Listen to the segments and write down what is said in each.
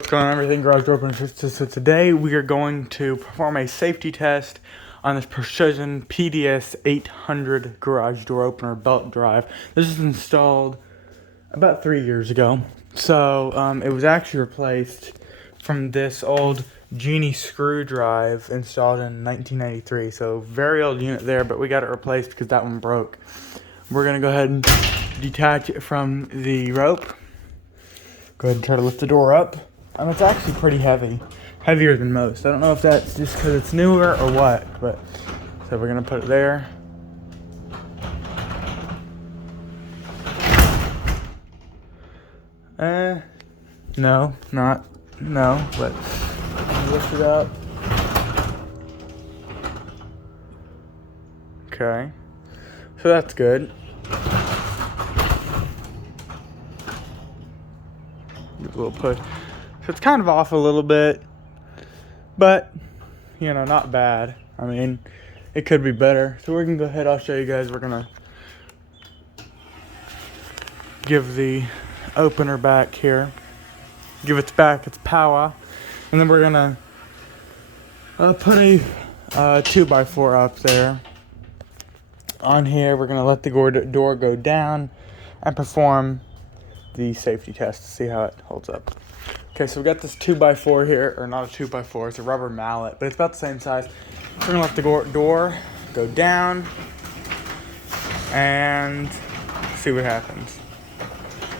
What's going on, everything garage door opener? So today we are going to perform a safety test on this Percision PDS 800 garage door opener belt drive. This was installed about 3 years ago. So it was actually replaced from this old Genie screw drive installed in 1993. So very old unit there, but we got it replaced because that one broke. We're gonna go ahead and detach it from the rope. Go ahead and try to lift the door up. It's actually pretty heavy, heavier than most. I don't know if that's just because it's newer or what, but so we're gonna put it there. No, but lift it up. Okay, so that's good. Give a little push. So it's kind of off a little bit, but, you know, not bad. I mean, it could be better. So we're going to go ahead, I'll show you guys. We're going to give the opener back here. Give it back its power. And then we're going to put a 2x4 up there. On here, we're going to let the door go down and perform the safety test to see how it holds up. Okay, so we got this 2x4 here, or not a 2x4, it's a rubber mallet, but it's about the same size. We're gonna let the door go down and see what happens.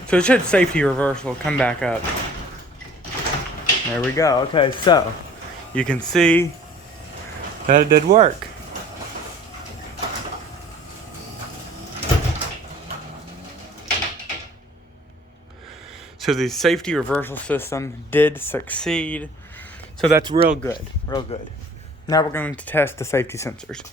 So it should safety reversal, come back up. There we go. Okay, so you can see that it did work. So the safety reversal system did succeed. So that's real good, real good. Now we're going to test the safety sensors.